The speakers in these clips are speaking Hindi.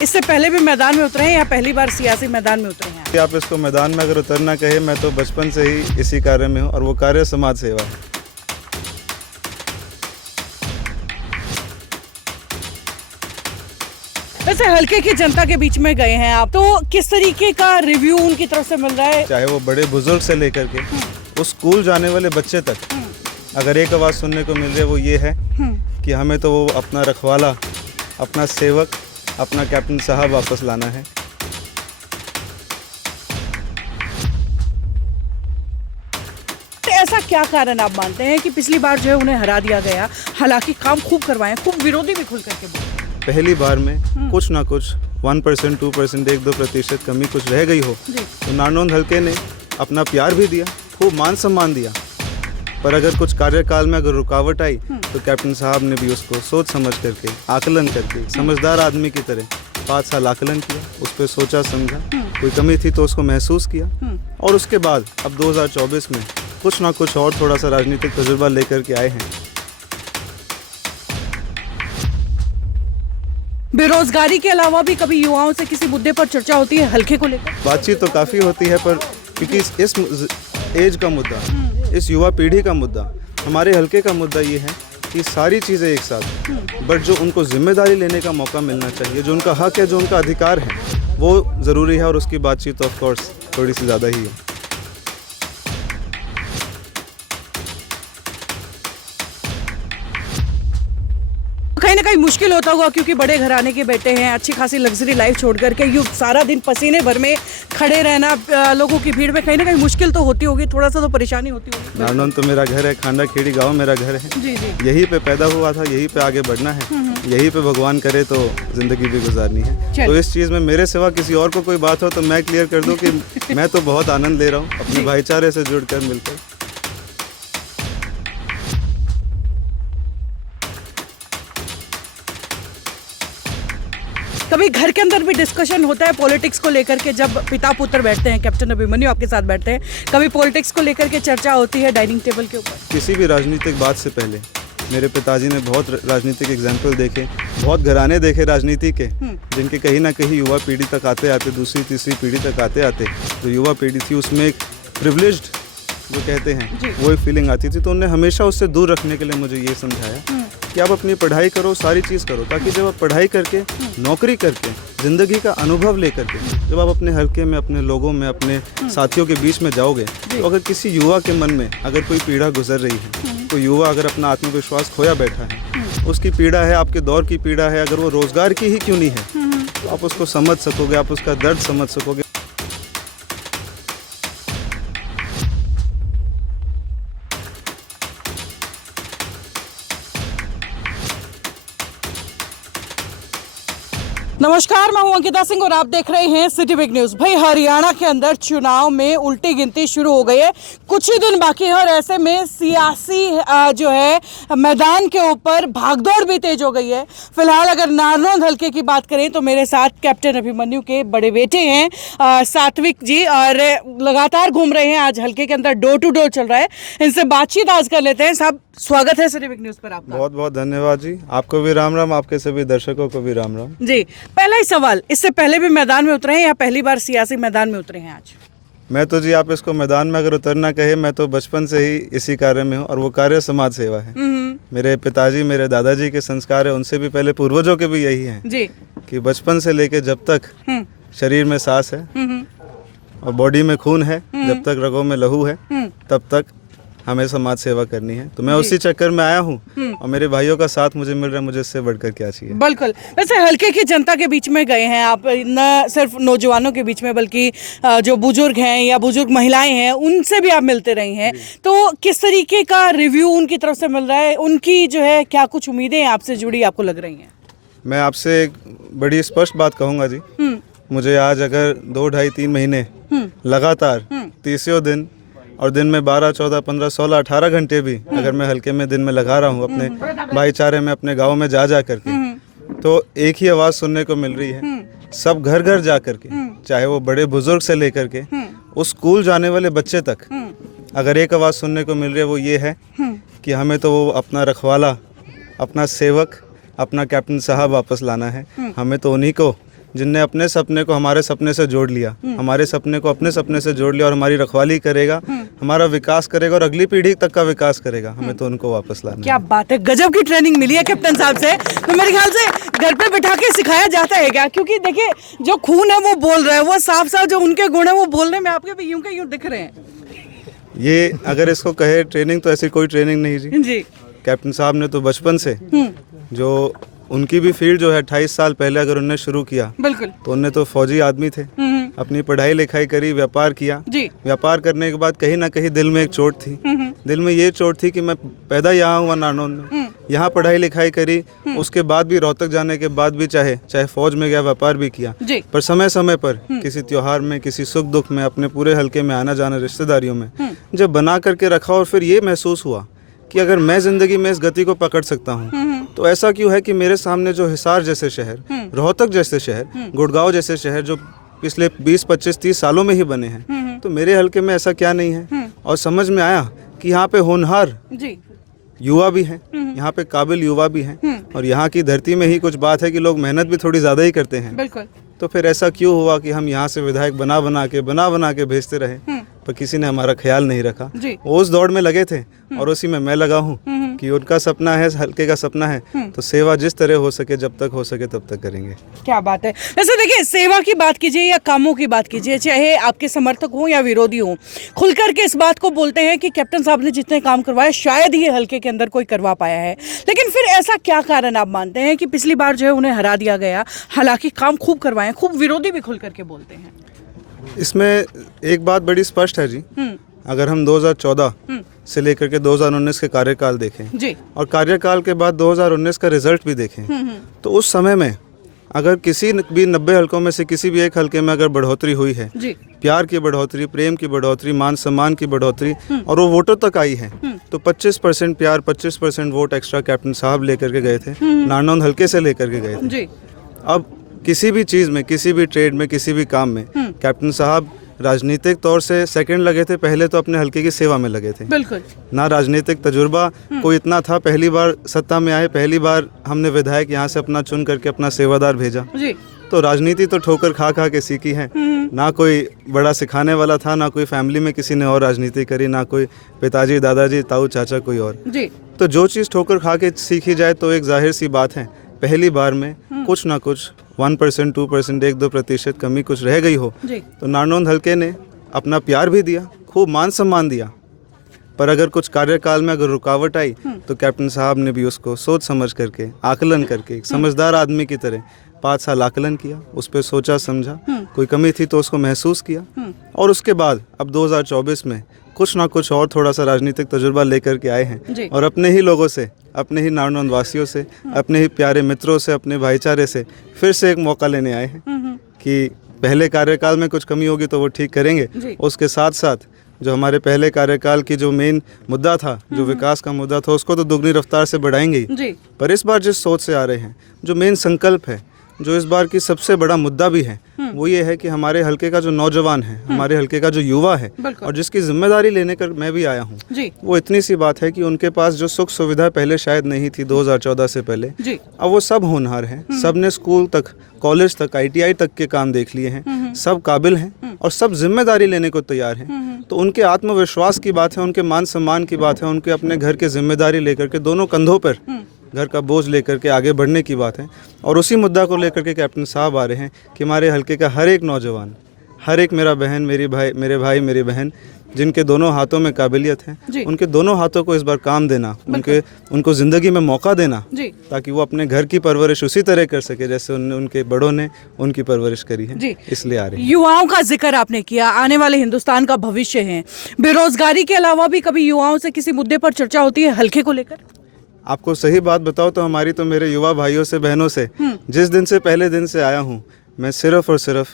इससे पहले भी मैदान में उतरे हैं या पहली बार सियासी मैदान में उतरे हैं? आप इसको मैदान में अगर उतरना कहे, मैं तो बचपन से ही इसी कार्य में हूँ और वो कार्य समाज सेवा है। वैसे हल्के की जनता के बीच में गए हैं आप, तो किस तरीके का रिव्यू उनकी तरफ से मिल रहा है? चाहे वो बड़े बुजुर्ग से लेकर के उस स्कूल जाने वाले बच्चे तक, अगर एक आवाज़ सुनने को मिल रही है वो ये है कि हमें तो वो अपना रखवाला, अपना सेवक, अपना कैप्टन साहब वापस लाना है। ऐसा क्या कारण आप मानते हैं कि पिछली बार जो है उन्हें हरा दिया गया? हालांकि काम खूब करवाए, खूब विरोधी भी खुल करके बोले। पहली बार में कुछ ना कुछ 1%, 2%, 1-2% कमी कुछ रह गई हो तो नारनौंद हल्के ने अपना प्यार भी दिया, खूब मान सम्मान दिया। पर अगर कुछ कार्यकाल में अगर रुकावट आई तो कैप्टन साहब ने भी उसको सोच समझ करके, आकलन करके, समझदार आदमी की तरह 5 साल आकलन किया, उस पर सोचा समझा, कोई कमी थी तो उसको महसूस किया और उसके बाद अब 2024 में कुछ ना कुछ और थोड़ा सा राजनीतिक तजुर्बा लेकर के आए हैं। बेरोजगारी के अलावा भी कभी युवाओं से किसी मुद्दे पर चर्चा होती है हल्के को लेकर? बातचीत तो काफ़ी होती है, पर क्योंकि इस एज का मुद्दा, इस युवा पीढ़ी का मुद्दा, हमारे हल्के का मुद्दा ये है कि सारी चीज़ें एक साथ, बट जो उनको जिम्मेदारी लेने का मौका मिलना चाहिए, जो उनका हक है, जो उनका अधिकार है, वो ज़रूरी है और उसकी बातचीत ऑफ कोर्स थोड़ी सी ज़्यादा ही है। कहीं ना कहीं मुश्किल होता होगा क्योंकि बड़े घराने के बेटे हैं, अच्छी खासी लग्जरी लाइफ छोड़ करके यू सारा दिन पसीने भर में खड़े रहना, लोगों की भीड़ में कहीं ना कहीं मुश्किल तो होती होगी, थोड़ा सा तो परेशानी होती होगी। नारनौंद तो मेरा घर है, खांडा खेड़ी गांव मेरा घर है। जी जी। यहीं पे पैदा हुआ था, यहीं पे आगे बढ़ना है, यहीं पे भगवान करे तो जिंदगी भी गुजारनी है। तो इस चीज़ में मेरे सिवा किसी और को कोई बात हो तो मैं क्लियर कर दूं कि मैं तो बहुत आनंद ले रहा हूँ अपने भाईचारे से जुड़कर मिलकर। कभी घर के अंदर भी डिस्कशन होता है पॉलिटिक्स को लेकर के? जब पिता पुत्र बैठते हैं, कैप्टन अभिमन्यु आपके साथ बैठते हैं, कभी पॉलिटिक्स को लेकर के चर्चा होती है डाइनिंग टेबल के ऊपर? किसी भी राजनीतिक बात से पहले मेरे पिताजी ने बहुत राजनीतिक एग्जाम्पल देखे, बहुत घराने देखे राजनीति के, जिनके कहीं ना कहीं युवा पीढ़ी तक आते आते, दूसरी तीसरी पीढ़ी तक आते आते जो युवा पीढ़ी थी उसमें एक प्रिविलेज्ड जो कहते हैं वो एक फीलिंग आती थी। तो उन्होंने हमेशा उससे दूर रखने के लिए मुझे ये समझाया कि आप अपनी पढ़ाई करो, सारी चीज़ करो, ताकि जब आप पढ़ाई करके, नौकरी करके, ज़िंदगी का अनुभव लेकर के जब आप अपने हल्के में, अपने लोगों में, अपने साथियों के बीच में जाओगे तो अगर किसी युवा के मन में अगर कोई पीड़ा गुजर रही है, कोई युवा अगर अपना आत्मविश्वास खोया बैठा है, उसकी पीड़ा है, आपके दौर की पीड़ा है, अगर वो रोज़गार की ही क्यों नहीं है, तो आप उसको समझ सकोगे, आप उसका दर्द समझ सकोगे। नमस्कार, मैं हूं अंकिता सिंह और आप देख रहे हैं सिटी बिग न्यूज। भाई, हरियाणा के अंदर चुनाव में उल्टी गिनती शुरू हो गई है, कुछ ही दिन बाकी है और ऐसे में सियासी जो है मैदान के ऊपर भागदौड़ भी तेज हो गई है। फिलहाल अगर नारनौंद हल्के की बात करें तो मेरे साथ कैप्टन अभिमन्यु के बड़े बेटे हैं सात्विक जी, और लगातार घूम रहे हैं। आज हल्के के अंदर डोर टू डोर चल रहा है, इनसे बातचीत आज कर लेते हैं। साहब, स्वागत है सिटी बिग न्यूज पर आपका। बहुत बहुत धन्यवाद जी, आपको भी राम राम, आपके सभी दर्शकों को भी राम राम जी। पहला ही सवाल, इससे पहले भी मैदान में उतरे हैं या पहली बार सियासी मैदान में उतरे हैं आज? मैं तो जी, आप इसको मैदान में अगर उतरना कहे, मैं तो बचपन से ही इसी कार्य में हूँ और वो कार्य समाज सेवा है। मेरे पिताजी, मेरे दादाजी के संस्कार है, उनसे भी पहले पूर्वजों के भी यही हैं जी, कि बचपन से लेके जब तक शरीर में सांस है और बॉडी में खून है, जब तक रगों में लहू है, तब तक हमें समाज सेवा करनी है। तो मैं उसी चक्कर में आया हूँ और मेरे भाइयों का साथ मुझे मिल रहा है, मुझे इससे बढ़कर क्या चाहिए। बिल्कुल। वैसे हल्के की जनता के बीच में गए हैं आप, न सिर्फ नौजवानों के बीच में बल्कि जो बुजुर्ग हैं या बुजुर्ग महिलाएं हैं उनसे भी आप मिलते रहे हैं, तो किस तरीके का रिव्यू उनकी तरफ से मिल रहा है? उनकी जो है क्या कुछ उम्मीदें आपसे जुड़ी आपको लग रही हैं? मैं आपसे एक बड़ी स्पष्ट बात कहूँगा जी, मुझे आज अगर 2, 2.5, 3 महीने लगातार 30 दिन और दिन में 12, 14, 15, 16, 18 घंटे भी अगर मैं हल्के में दिन में लगा रहा हूँ अपने भाईचारे में, अपने गांव में जा करके, तो एक ही आवाज़ सुनने को मिल रही है। सब घर घर जा करके, चाहे वो बड़े बुजुर्ग से लेकर के उस स्कूल जाने वाले बच्चे तक, अगर एक आवाज़ सुनने को मिल रही है वो ये है कि हमें तो वो अपना रखवाला, अपना सेवक, अपना कैप्टन साहब वापस लाना है। हमें तो उन्हीं को जिनने अपने सपने को हमारे सपने से जोड़ लिया, हमारे सपने को अपने सपने से जोड़ लिया और हमारी रखवाली करेगा, हमारा विकास करेगा और अगली पीढ़ी तक का विकास करेगा। हमें तो उनको वापस लाना है। क्या बात है, गजब की ट्रेनिंग मिली है कैप्टन साहब से। तो मेरे ख्याल से घर पे बिठा के सिखाया जाता है क्या? क्योंकि देखिए जो खून है वो बोल रहा है, वो साफ साफ जो उनके गुण है वो बोलने में आपके भी यूं के यूं दिख रहे हैं। ये अगर इसको कहे ट्रेनिंग, तो ऐसी कोई ट्रेनिंग नहीं जी। जी कैप्टन साहब ने तो बचपन से, जो उनकी भी फील्ड जो है 28 साल पहले अगर उन्होंने शुरू किया, बिल्कुल। तो उनने तो फौजी आदमी थे, अपनी पढ़ाई लिखाई करी, व्यापार किया। जी। व्यापार करने के बाद कहीं ना कहीं दिल में एक चोट थी। दिल में ये चोट थी कि मैं पैदा यहाँ हुआ नारनौल में, यहाँ पढ़ाई लिखाई करी, उसके बाद भी रोहतक जाने के बाद भी चाहे फौज में गया, व्यापार भी किया, जी। पर समय समय पर किसी त्योहार में, किसी सुख दुख में, अपने पूरे हल्के में आना जाना, रिश्तेदारियों में जब बना करके रखा और फिर ये महसूस हुआ कि अगर मैं जिंदगी में इस गति को पकड़ सकता हूँ तो ऐसा क्यों है कि मेरे सामने जो हिसार जैसे शहर, रोहतक जैसे शहर, गुड़गांव जैसे शहर जो पिछले 20, 25, 30 सालों में ही बने हैं, तो मेरे हल्के में ऐसा क्या नहीं है। और समझ में आया कि यहाँ पे होनहार युवा भी हैं, यहाँ पे काबिल युवा भी हैं, और यहाँ की धरती में ही कुछ बात है कि लोग मेहनत भी थोड़ी ज़्यादा ही करते हैं। बिल्कुल। तो फिर ऐसा क्यों हुआ कि हम यहाँ से विधायक बना बना के भेजते रहे, पर किसी ने हमारा ख्याल नहीं रखा। वो उस दौड़ में लगे थे और उसी में मैं लगा हूँ कि उनका सपना है, हल्के का सपना है, तो सेवा जिस तरह हो सके, जब तक हो सके तब तक करेंगे। क्या बात है। वैसे देखिए, सेवा की बात कीजिए या कामों की बात कीजिए, चाहे आपके समर्थक हों या विरोधी हों, खुल करके इस बात को बोलते हैं कि कैप्टन साहब ने जितने काम करवाए शायद ही हल्के के अंदर कोई करवा पाया है। लेकिन फिर ऐसा क्या कारण आप मानते हैं कि पिछली बार जो है उन्हें हरा दिया गया, हालांकि काम खूब करवाए, खूब विरोधी भी खुल करके बोलते हैं? इसमें एक बात बड़ी स्पष्ट है जी, अगर हम 2014 से लेकर के 2019 के कार्यकाल देखें जी, और कार्यकाल के बाद 2019 का रिजल्ट भी देखें, तो उस समय में अगर किसी भी 90 हलकों में से किसी भी एक हलके में अगर बढ़ोतरी हुई है, प्यार की बढ़ोतरी, प्रेम की बढ़ोतरी, मान सम्मान की बढ़ोतरी, और वो वोटों तक आई है, तो 25% प्यार, 25% वोट एक्स्ट्रा कैप्टन साहब लेकर के गए थे, नारनौल हलके से लेकर के गए थे। अब किसी भी चीज़ में, किसी भी ट्रेड में, किसी भी काम में कैप्टन साहब राजनीतिक तौर से सेकंड लगे थे, पहले तो अपने हल्के की सेवा में लगे थे। बिल्कुल। ना राजनीतिक तजुर्बा कोई इतना था, पहली बार सत्ता में आए, पहली बार हमने विधायक यहाँ से अपना चुन करके अपना सेवादार भेजा जी। तो राजनीति तो ठोकर खा खा के सीखी है, ना कोई बड़ा सिखाने वाला था, ना कोई फैमिली में किसी ने और राजनीति करी, ना कोई पिताजी, दादाजी, ताऊ, चाचा कोई और जी। तो जो चीज़ ठोकर खा के सीखी जाए तो एक जाहिर सी बात है पहली बार में कुछ ना कुछ 1%, 2%, 1-2% कमी कुछ रह गई हो। तो नारनौल हल्के ने अपना प्यार भी दिया, खूब मान सम्मान दिया, पर अगर कुछ कार्यकाल में अगर रुकावट आई तो कैप्टन साहब ने भी उसको सोच समझ करके, आकलन करके, एक समझदार आदमी की तरह 5 साल आकलन किया, उस पर सोचा समझा, कोई कमी थी तो उसको महसूस किया, और उसके बाद अब 2024 में कुछ ना कुछ और थोड़ा सा राजनीतिक तजुर्बा लेकर के आए हैं, और अपने ही लोगों से, अपने ही नारनौल वासियों से, अपने ही प्यारे मित्रों से, अपने भाईचारे से फिर से एक मौका लेने आए हैं कि पहले कार्यकाल में कुछ कमी होगी तो वो ठीक करेंगे, उसके साथ साथ जो हमारे पहले कार्यकाल की जो मेन मुद्दा था, जो विकास का मुद्दा था, उसको तो दुगनी रफ्तार से बढ़ाएंगे ही। पर इस बार जिस सोच से आ रहे हैं, जो मेन संकल्प है, जो इस बार की सबसे बड़ा मुद्दा भी है, वो ये है कि हमारे हल्के का जो नौजवान है, हमारे हल्के का जो युवा है, और जिसकी जिम्मेदारी लेने कर मैं भी आया हूँ, वो इतनी सी बात है कि उनके पास जो सुख सुविधा पहले शायद नहीं थी 2014 से पहले, अब वो सब होनहार हैं, सब ने स्कूल तक, कॉलेज तक, ITI तक के काम देख लिए हैं, सब काबिल हैं और सब जिम्मेदारी लेने को तैयार हैं। तो उनके आत्मविश्वास की बात है, उनके मान सम्मान की बात है, उनके अपने घर की जिम्मेदारी लेकर के दोनों कंधों पर घर का बोझ लेकर के आगे बढ़ने की बात है। और उसी मुद्दा को लेकर के कैप्टन साहब आ रहे हैं कि हमारे हल्के का हर एक नौजवान, हर एक मेरा बहन, मेरे भाई मेरी बहन, जिनके दोनों हाथों में काबिलियत है, उनके दोनों हाथों को इस बार काम देना, उनको ज़िंदगी में मौका देना, ताकि वो अपने घर की परवरिश उसी तरह कर सके जैसे उनके बड़ों ने उनकी परवरिश करी है, इसलिए आ रही है। युवाओं का जिक्र आपने किया, आने वाले हिंदुस्तान का भविष्य है, बेरोजगारी के अलावा भी कभी युवाओं से किसी मुद्दे पर चर्चा होती है हल्के को लेकर? आपको सही बात बताओ तो हमारी तो मेरे युवा भाइयों से, बहनों से जिस दिन से, पहले दिन से आया हूँ, मैं सिर्फ और सिर्फ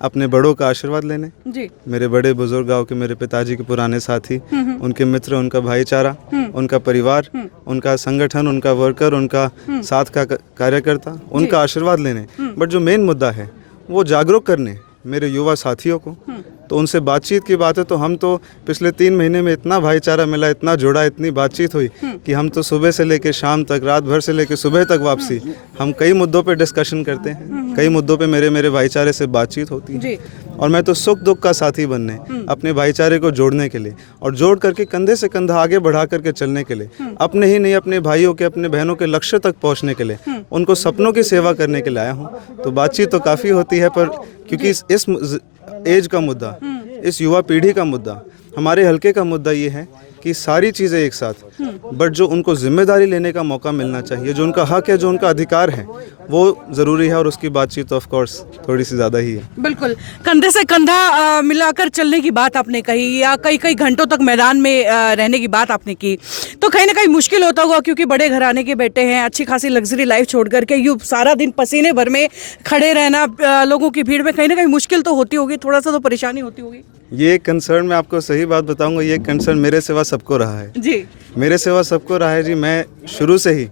अपने बड़ों का आशीर्वाद लेने, मेरे बड़े बुजुर्ग, गाँव के मेरे पिताजी के पुराने साथी, उनके मित्र, उनका भाईचारा, उनका परिवार, उनका संगठन, उनका वर्कर, उनका साथ का कार्यकर्ता, उनका आशीर्वाद लेने। बट जो मेन मुद्दा है वो जागरूक करने मेरे युवा साथियों को। तो उनसे बातचीत की बात है तो हम तो पिछले 3 महीने में इतना भाईचारा मिला, इतना जोड़ा, इतनी बातचीत हुई कि हम तो सुबह से लेकर शाम तक, रात भर से लेकर सुबह तक वापसी, हम कई मुद्दों पे डिस्कशन करते हैं, कई मुद्दों पे मेरे भाईचारे से बातचीत होती है। और मैं तो सुख दुख का साथी बनने, अपने भाईचारे को जोड़ने के लिए और जोड़ करके कंधे से कंधा आगे बढ़ा करके चलने के लिए, अपने ही नहीं अपने भाइयों के, अपने बहनों के लक्ष्य तक पहुंचने के लिए, उनको सपनों की सेवा करने के लिए आया हूं। तो बातचीत तो काफ़ी होती है, पर क्योंकि इस एज का मुद्दा, इस युवा पीढ़ी का मुद्दा, हमारे हल्के का मुद्दा ये है कि सारी चीज़ें एक साथ, बट जो उनको जिम्मेदारी लेने का मौका मिलना चाहिए, जो उनका हक है, जो उनका अधिकार है, वो ज़रूरी है। और उसकी बातचीत ऑफ कोर्स थोड़ी सी ज़्यादा ही है। बिल्कुल, कंधे से कंधा मिलाकर चलने की बात आपने कही, या कई कई घंटों तक मैदान में रहने की बात आपने की, तो कहीं ना कहीं मुश्किल होता होगा, क्योंकि बड़े घराने के बेटे हैं, अच्छी खासी लग्जरी लाइफ छोड़ करके यूँ सारा दिन पसीने भर में खड़े रहना, लोगों की भीड़ में, कहीं ना कहीं मुश्किल तो होती होगी, थोड़ा सा तो परेशानी होती होगी। ये कंसर्न, मैं आपको सही बात बताऊंगा, ये कंसर्न मेरे सिवा सबको रहा है जी। मेरे सिवा सबको रहा है जी। मैं शुरू से ही,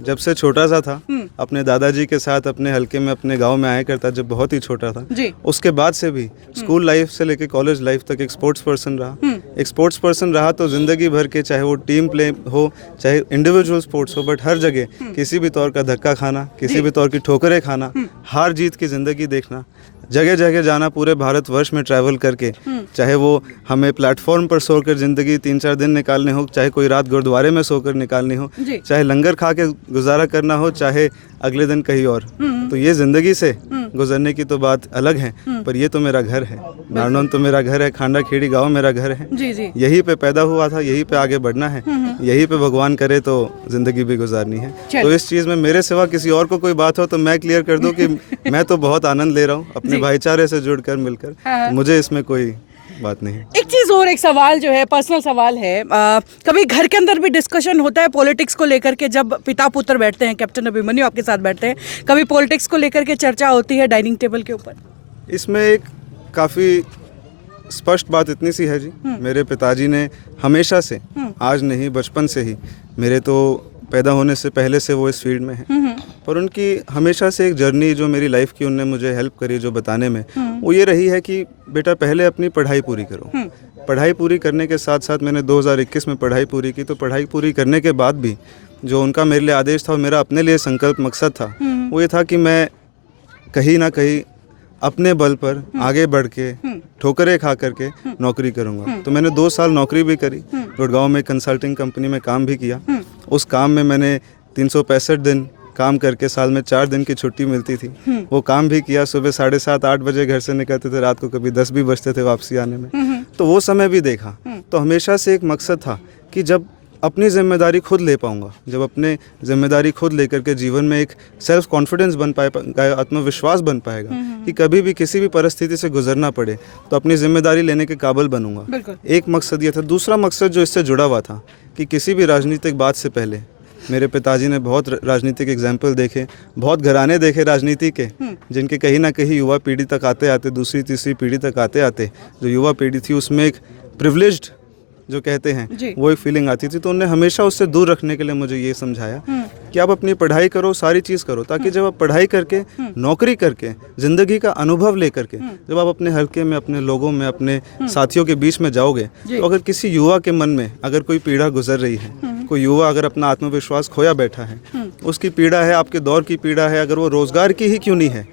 जब से छोटा सा था, अपने दादाजी के साथ अपने हल्के में, अपने गांव में आया करता, जब बहुत ही छोटा था। जी। उसके बाद से भी स्कूल लाइफ से लेके कॉलेज लाइफ तक एक स्पोर्ट्स पर्सन रहा। एक स्पोर्ट्स पर्सन रहा तो जिंदगी भर के, चाहे वो टीम प्ले हो, चाहे इंडिविजुअल स्पोर्ट्स हो, बट हर जगह किसी भी तौर का धक्का खाना, किसी भी तौर की ठोकरें खाना, हार जीत की जिंदगी देखना, जगह जगह जाना, पूरे भारतवर्ष में ट्रैवल करके, चाहे वो हमें प्लेटफॉर्म पर सोकर ज़िंदगी 3-4 दिन निकालने हो, चाहे कोई रात गुरुद्वारे में सोकर निकालनी हो, चाहे लंगर खा के गुजारा करना हो, चाहे अगले दिन कहीं और, तो ये ज़िंदगी से गुजरने की तो बात अलग है। पर ये तो मेरा घर है, नारनौल तो मेरा घर है, खांडा खेड़ी गाँव मेरा घर है। जी जी। यहीं पे पैदा हुआ था, यहीं पे आगे बढ़ना है, यहीं पे भगवान करे तो ज़िंदगी भी गुजारनी है। तो इस चीज़ में मेरे सिवा किसी और को कोई बात हो तो मैं क्लियर कर दूं कि मैं तो बहुत आनंद ले रहा हूँ अपने भाईचारे से जुड़कर, मिलकर। तो मुझे इसमें कोई बात नहीं। एक चीज़ और, एक सवाल जो है, पर्सनल सवाल है, कभी घर के अंदर भी डिस्कशन होता है पॉलिटिक्स को लेकर के? जब पिता पुत्र बैठते हैं, कैप्टन अभिमन्यु आपके साथ बैठते हैं, कभी पॉलिटिक्स को लेकर के चर्चा होती है डाइनिंग टेबल के ऊपर? इसमें एक काफ़ी स्पष्ट बात इतनी सी है जी, मेरे पिताजी ने हमेशा से, आज नहीं बचपन से ही, मेरे तो पैदा होने से पहले से वो इस फील्ड में है, पर उनकी हमेशा से एक जर्नी जो मेरी लाइफ की उनने मुझे हेल्प करी जो बताने में, वो ये रही है कि बेटा पहले अपनी पढ़ाई पूरी करो। पढ़ाई पूरी करने के साथ साथ मैंने 2021 में पढ़ाई पूरी की, तो पढ़ाई पूरी करने के बाद भी जो उनका मेरे लिए आदेश था और मेरा अपने लिए संकल्प मकसद था, वो ये था कि मैं कहीं ना कहीं अपने बल पर आगे बढ़ के, ठोकरें खा करके नौकरी करूंगा। तो मैंने 2 साल नौकरी भी करी, गुड़गांव में कंसल्टिंग कंपनी में काम भी किया। उस काम में मैंने 365 दिन काम करके साल में 4 दिन की छुट्टी मिलती थी, वो काम भी किया। सुबह 7:30-8 बजे घर से निकलते थे, रात को कभी 10 भी बजते थे वापसी आने में। तो वो समय भी देखा। तो हमेशा से एक मकसद था कि जब अपनी जिम्मेदारी खुद ले पाऊंगा, जब अपने जिम्मेदारी खुद लेकर के जीवन में एक सेल्फ कॉन्फिडेंस बन पाएगा, आत्मविश्वास बन पाएगा कि कभी भी किसी भी परिस्थिति से गुजरना पड़े तो अपनी जिम्मेदारी लेने के काबिल बनूंगा। एक मकसद ये था। दूसरा मकसद जो इससे जुड़ा हुआ था कि किसी भी राजनीतिक बात से पहले, मेरे पिताजी ने बहुत राजनीतिक एग्जाम्पल देखे, बहुत घराने देखे राजनीति के, जिनके कहीं ना कहीं युवा पीढ़ी तक आते आते, दूसरी तीसरी पीढ़ी तक आते आते जो युवा पीढ़ी थी उसमें एक प्रिविलेज्ड जो कहते हैं वो एक फीलिंग आती थी। तो उन्होंने हमेशा उससे दूर रखने के लिए मुझे ये समझाया कि आप अपनी पढ़ाई करो, सारी चीज़ करो, ताकि जब आप पढ़ाई करके, नौकरी करके, ज़िंदगी का अनुभव ले करके जब आप अपने हल्के में, अपने लोगों में, अपने साथियों के बीच में जाओगे, तो अगर किसी युवा के मन में अगर कोई पीड़ा गुजर रही है, कोई युवा अगर अपना आत्मविश्वास खोया बैठा है, उसकी पीड़ा है, आपके दौर की पीड़ा है, अगर वो रोज़गार की ही क्यों नहीं है,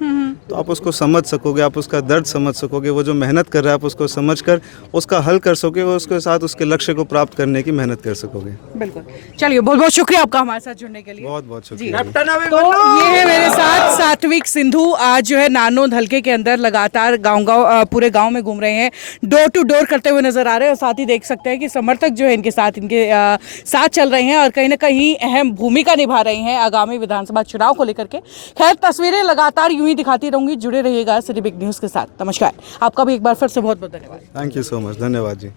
तो आप उसको समझ सकोगे, आप उसका दर्द समझ सकोगे, वो जो मेहनत कर रहा है आप उसको समझकर उसका हल कर सकोगे, उसके साथ उसके लक्ष्य को प्राप्त करने की मेहनत कर सकोगे। बिल्कुल। चलिए, बहुत बहुत शुक्रिया आपका हमारे साथ जुड़ने के लिए। बहुत बहुत शुक्रिया। तो ये है मेरे साथ सात्विक सिंधु, आज जो है नारनौल हल्के के अंदर लगातार गांव पूरे गांव में घूम रहे हैं, डोर टू डोर करते हुए नजर आ रहे हैं, और साथ ही देख सकते हैं कि समर्थक जो है इनके साथ चल रहे हैं और कहीं ना कहीं अहम भूमिका निभा रहे हैं आगामी विधानसभा चुनाव को लेकर के। खैर, तस्वीरें लगातार यूं ही दिखाती रहूंगी, जुड़े रहिएगा सिटी बिग न्यूज़ के साथ। नमस्कार, आपका भी एक बार फिर से बहुत बहुत धन्यवाद। थैंक यू सो मच, धन्यवाद जी।